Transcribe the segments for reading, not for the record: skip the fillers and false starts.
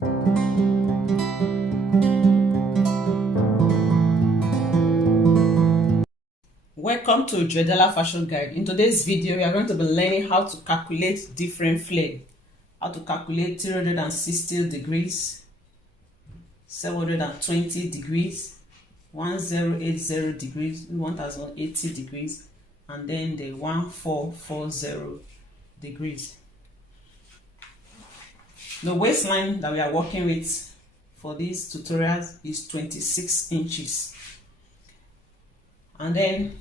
Welcome to Joydella Fashion Guide. In today's video, we are going to be learning how to calculate different flare. How to calculate 360 degrees, 720 degrees, 1080 degrees, 1080 degrees, and then the 1440 degrees. The waistline that we are working with for these tutorials is 26 inches. And then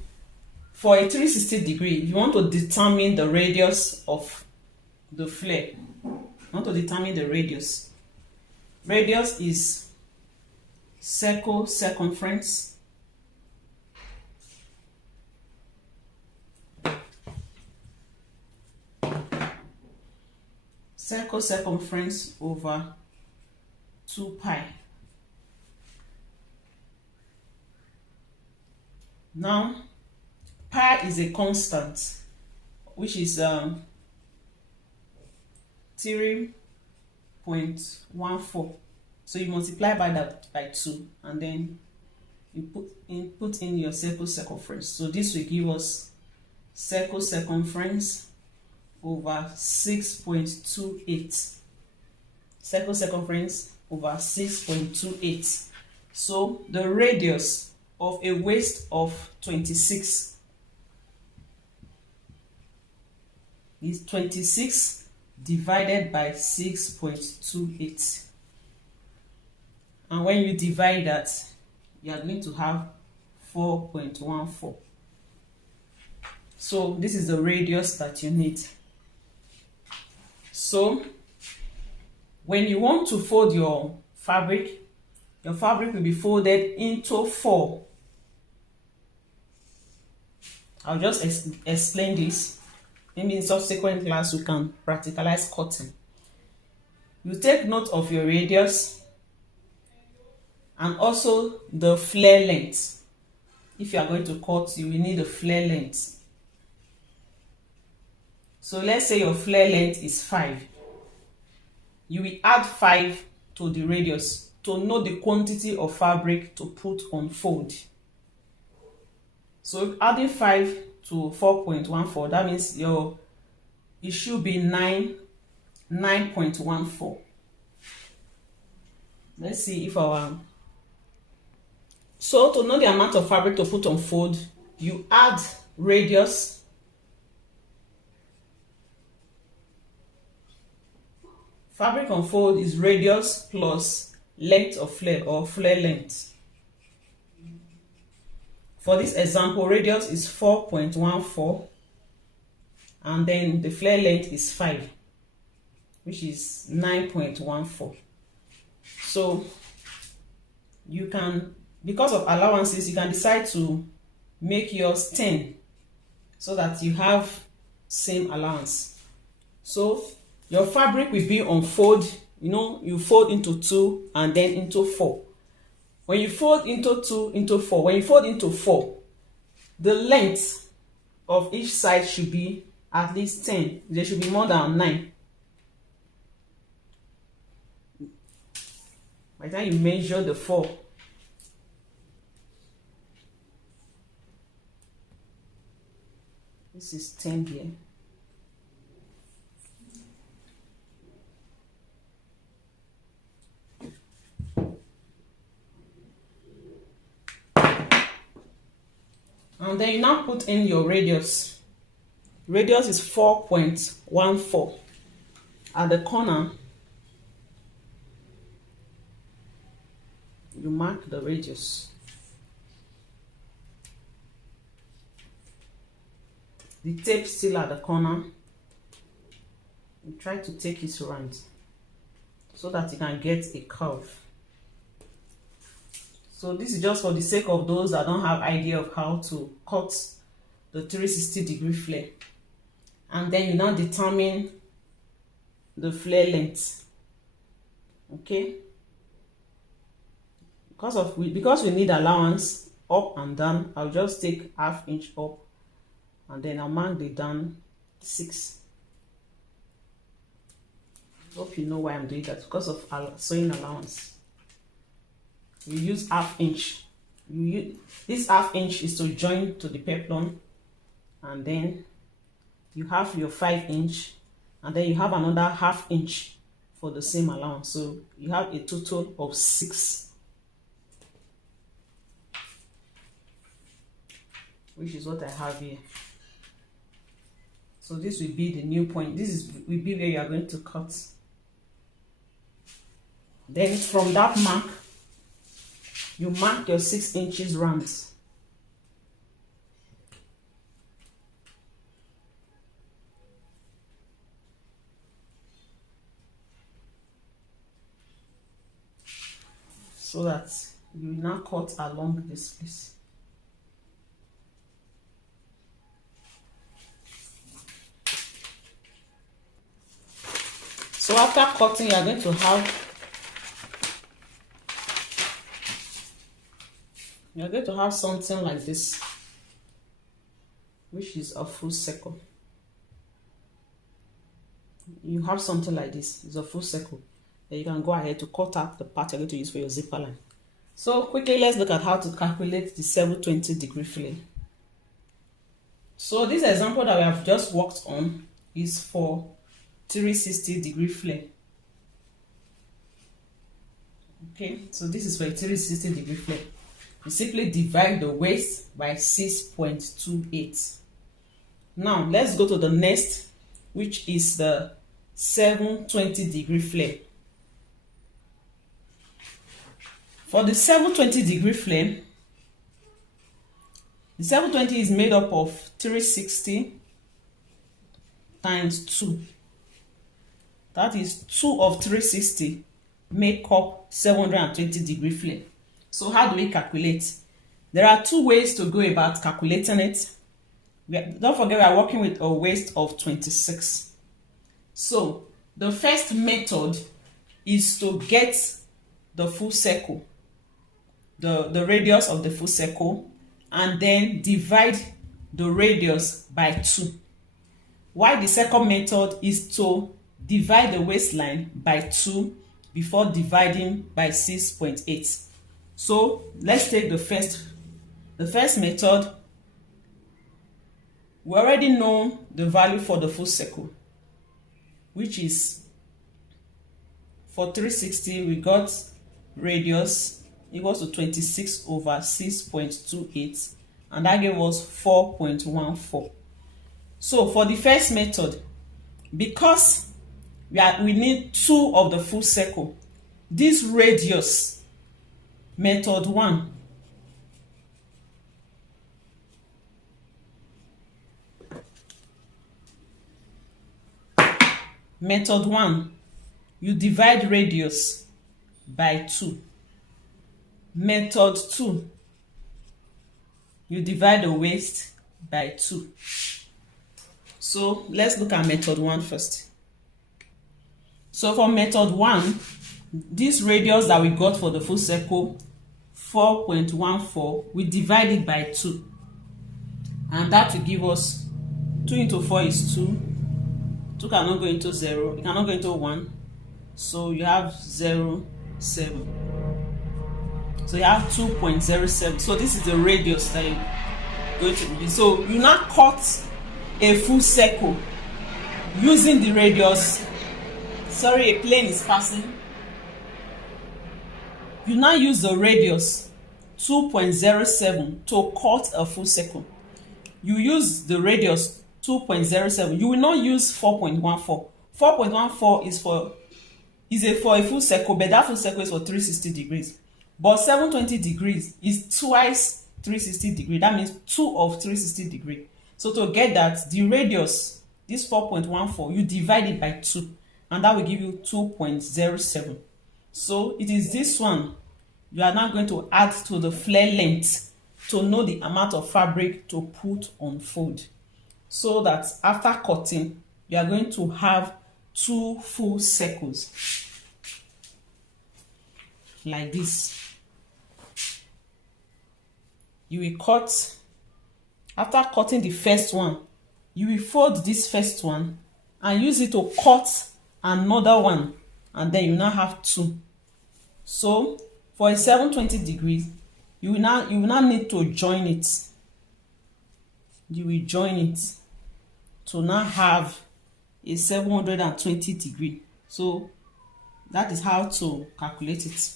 for a 360 degree, you want to determine the radius of the flare. You want to determine the radius. Radius is circle circumference over 2 pi. Now, pi is a constant, which is 3.14. So you multiply by that by 2, and then you put in your circle circumference. So this will give us circle circumference over 6.28. Circle circumference over 6.28. So the radius of a waist of 26 is 26 divided by 6.28. And when you divide that, you are going to have 4.14. So this is the radius that you need. So when you want to fold your fabric will be folded into 4. I'll just explain this. Maybe in subsequent class we can practicalize cutting. You take note of your radius and also the flare length. If you are going to cut, you will need a flare length. So let's say your flare length is 5. You will add 5 to the radius to know the quantity of fabric to put on fold. So adding 5 to 4.14, that means it should be 9.14. Let's see if so to know the amount of fabric to put on fold, you add radius fabric on fold is radius plus length of flare or flare length. For this example, radius is 4.14, and then the flare length is 5, which is 9.14. So you can, because of allowances, you can decide to make yours 10 so that you have same allowance. So your fabric will be on fold, you fold into 2 and then into 4. When you fold into 2 into 4, when you fold into 4, the length of each side should be at least 10. There should be more than 9. By the time you measure the 4, this is 10 here. And then you now put in your radius. Radius is 4.14. At the corner, you mark the radius. The tape still at the corner. You try to take it round so that you can get a curve. So this is just for the sake of those that don't have idea of how to cut the 360 degree flare. And then you now determine the flare length. Okay? Because we need allowance up and down, I'll just take ½ inch up and then I'll mark the down 6. Hope you know why I'm doing that, because of our sewing allowance. You use ½ inch. This ½ inch is to join to the peplum, and then you have your 5 inch, and then you have another ½ inch for the same allowance. So you have a total of 6, which is what I have here. So this will be the new point. Will be where you are going to cut. Then from that mark, you mark your 6 inches rounds. So that you will now cut along this place. So after cutting, you are going to have something like this, which is a full circle. You have something like this, it's a full circle. Then you can go ahead to cut out the part you're going to use for your zipper line. So quickly, let's look at how to calculate the 720-degree flare. So this example that we have just worked on is for 360-degree flare. Okay, so this is for a 360-degree flare. You simply divide the waist by 6.28. Now let's go to the next, which is the 720-degree flare. For the 720-degree flare, the 720 is made up of 360 times 2. That is 2 of 360 make up 720-degree flare. So how do we calculate? There are 2 ways to go about calculating it. Don't forget we are working with a waist of 26. So the first method is to get the full circle, the radius of the full circle, and then divide the radius by 2. While the second method is to divide the waistline by 2 before dividing by 6.8. So let's take the first method. We already know the value for the full circle, which is for 360 we got radius equals to 26 over 6.28, and that gave us 4.14. So for the first method, because we need 2 of the full circle, this radius, method 1, you divide radius by 2. Method 2, you divide the waist by 2. So let's look at method 1 first. So for method 1, this radius that we got for the full circle, 4.14, we divide it by 2. And that will give us 2 into 4 is 2. 2 cannot go into 0. It cannot go into 1. So you have 0, 7. So you have 2.07. So this is the radius that you're going to use. So you now cut a full circle using the radius. Sorry, a plane is passing. You now use the radius 2.07 to cut a full circle. You use the radius 2.07. You will not use 4.14. 4.14 is for a full circle, but that full circle is for 360 degrees. But 720 degrees is twice 360 degrees. That means 2 of 360 degrees. So to get that, the radius, this 4.14, you divide it by 2, and that will give you 2.07. So it is this one you are now going to add to the flare length to know the amount of fabric to put on fold, so that after cutting, you are going to have 2 full circles like this. You will cut. After cutting the first one, you will fold this first one and use it to cut another one, and then you now have 2. So for a 720 degrees, you will now need to join it. You will join it to now have a 720 degree. So that is how to calculate it.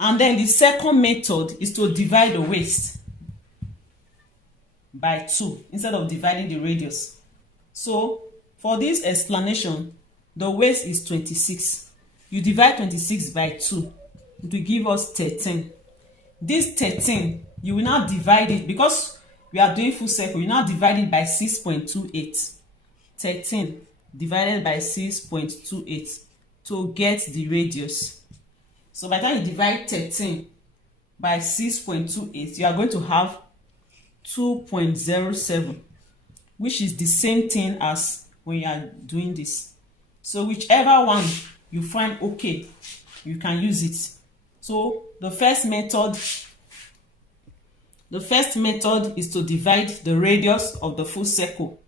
And then the second method is to divide the waist by 2 instead of dividing the radius. So for this explanation, the waist is 26. You divide 26 by 2, it will give us 13. This 13, you will now divide it, because we are doing full circle, you now divide it by 6.28. 13 divided by 6.28 to get the radius. So by the time you divide 13 by 6.28, you are going to have 2.07, which is the same thing as when you are doing this. So whichever one you find okay, you can use it. So the first method is to divide the radius of the full circle.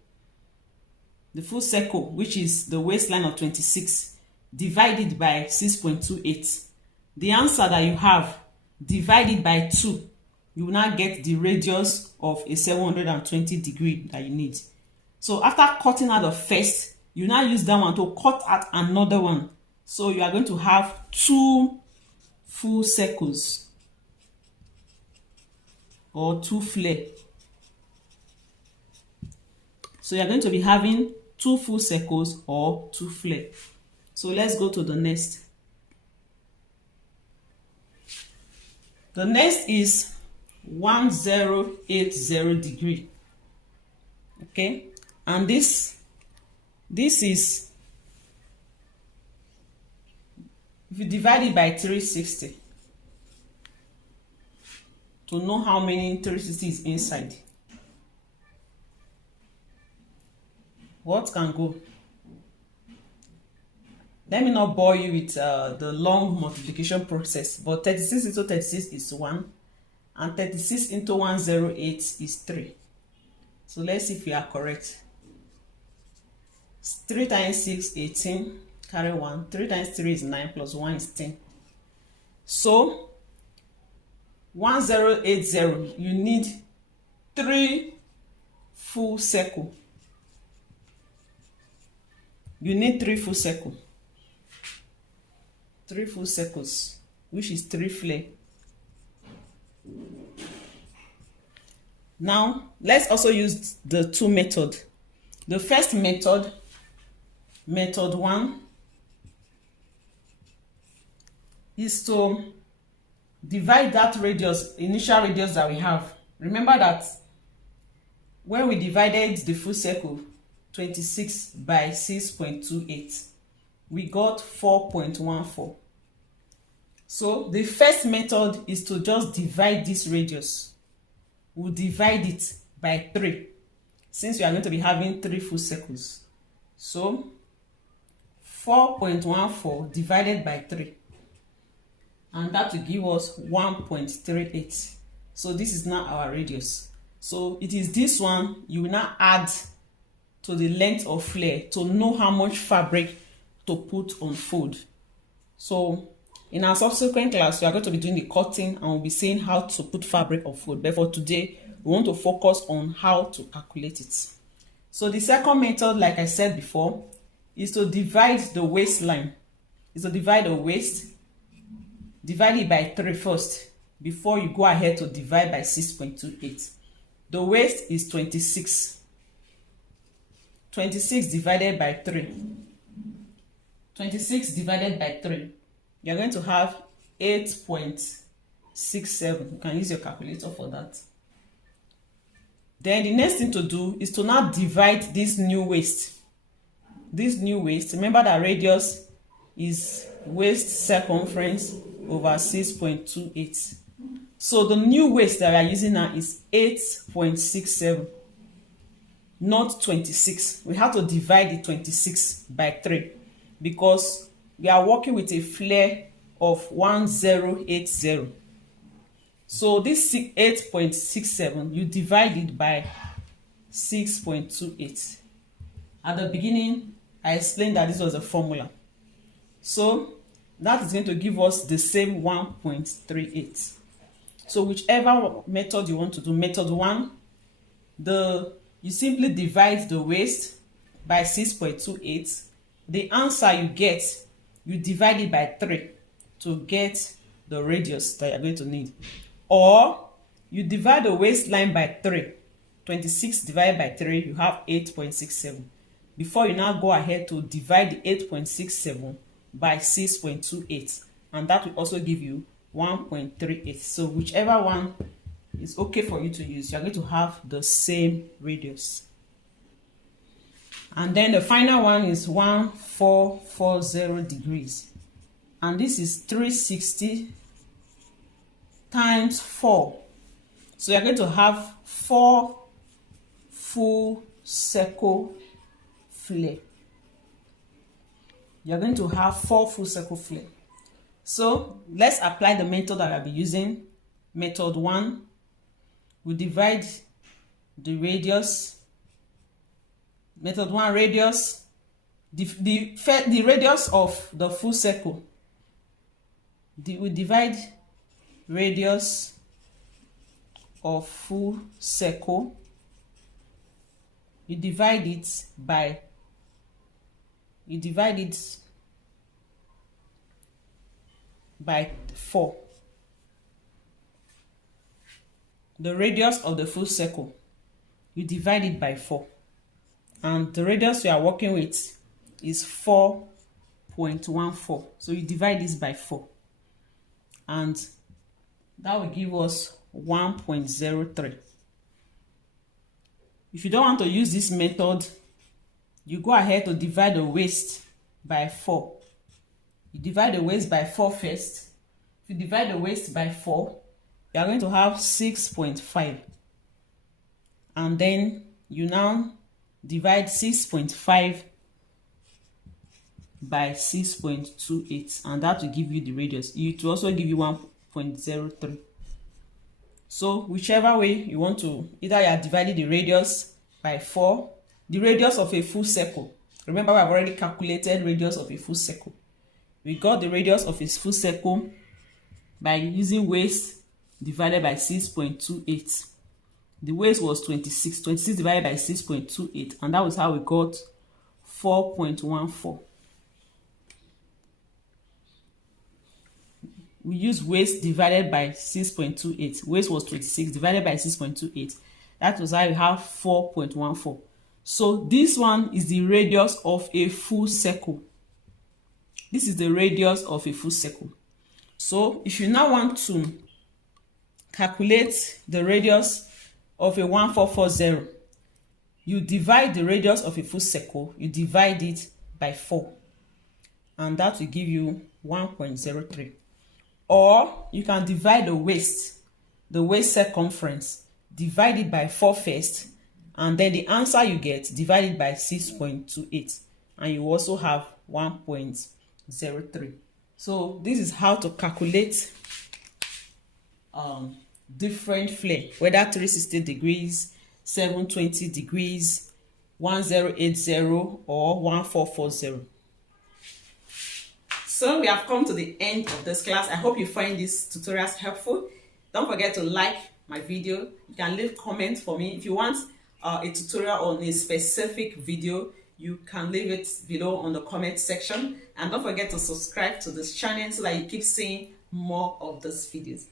The full circle, which is the waistline of 26, divided by 6.28. The answer that you have divided by 2, you will now get the radius of a 720 degree that you need. So after cutting out the first, you now use that one to cut out another one. So you are going to have 2 full circles or 2 flare. So you are going to be having 2 full circles or 2 flare. So let's go to the next. The next is 1080 degree. Okay, and this is, if you divide it by 360 to know how many 360 is inside, what can go? Let me not bore you with the long multiplication process, but 36 into 36 is 1, and 36 into 108 is 3. So let's see if we are correct. 3 times 6, 18, carry 1. 3 times 3 is 9, plus 1 is 10. So 1080, you need 3 full circle. You need 3 full circle. 3 full circles, which is 3 flare. Now let's also use the 2 method. The first method, method 1, is to divide that radius, initial radius that we have. Remember that when we divided the full circle 26 by 6.28, we got 4.14. So the first method is to just divide this radius. We'll divide it by 3, since we are going to be having 3 full circles. So 4.14 divided by 3, and that will give us 1.38. So this is now our radius. So it is this one you will now add to the length of flare to know how much fabric to put on fold. So in our subsequent class, we are going to be doing the cutting, and we'll be seeing how to put fabric on fold. But for today, we want to focus on how to calculate it. So the second method, like I said before, is to divide the waistline. Is to divide the waist, divide it by 3 first before you go ahead to divide by 6.28. The waist is 26. 26 divided by 3. 26 divided by 3. You're going to have 8.67. You can use your calculator for that. Then the next thing to do is to now divide this new waist. This new waist, remember that radius is waist circumference over 6.28. So the new waist that we are using now is 8.67, not 26. We have to divide the 26 by 3 because we are working with a flare of 1080. So this 8.67, you divide it by 6.28. At the beginning, I explained that this was a formula. So that is going to give us the same 1.38. So whichever method you want to do, method 1, you simply divide the waist by 6.28. The answer you get, you divide it by 3 to get the radius that you're going to need. Or you divide the waistline by 3. 26 divided by 3, you have 8.67. Before you now go ahead to divide the 8.67 by 6.28, and that will also give you 1.38. So whichever one is okay for you to use, you're going to have the same radius. And then the final one is 1440 degrees, and this is 360 times 4. So you're going to have 4 full circle flare. You're going to have 4 full circle flare. So let's apply the method that I'll be using. Method 1, we divide the radius. Method 1, radius, the radius of the full circle. We divide radius of full circle. You divide it by 4. The radius of the full circle, you divide it by 4. And the radius we are working with is 4.14. So you divide this by 4. And that will give us 1.03. If you don't want to use this method, you go ahead to divide the waist by 4. You divide the waist by 4 first. If you divide the waist by 4, you are going to have 6.5. And then you now divide 6.5 by 6.28, and that will give you the radius. It will also give you 1.03. So whichever way you want to, either you are dividing the radius by 4, the radius of a full circle. Remember, we have already calculated radius of a full circle. We got the radius of a full circle by using waist divided by 6.28. The waist was 26. 26 divided by 6.28, and that was how we got 4.14. We use waist divided by 6.28. Waist was 26 divided by 6.28. That was how we have 4.14. So this one is the radius of a full circle. This is the radius of a full circle. So if you now want to calculate the radius of a 1440, you divide the radius of a full circle, you divide it by 4, and that will give you 1.03. Or you can divide the waist circumference, divide it by 4 first, and then the answer you get, divide it by 6.28, and you also have 1.03. So this is how to calculate different flare, whether 360 degrees, 720 degrees, 1080 or 1440. So we have come to the end of this class. I hope you find these tutorials helpful. Don't forget to like my video. You can leave comments for me. If you want a tutorial on a specific video, you can leave it below on the comment section. And don't forget to subscribe to this channel so that you keep seeing more of these videos.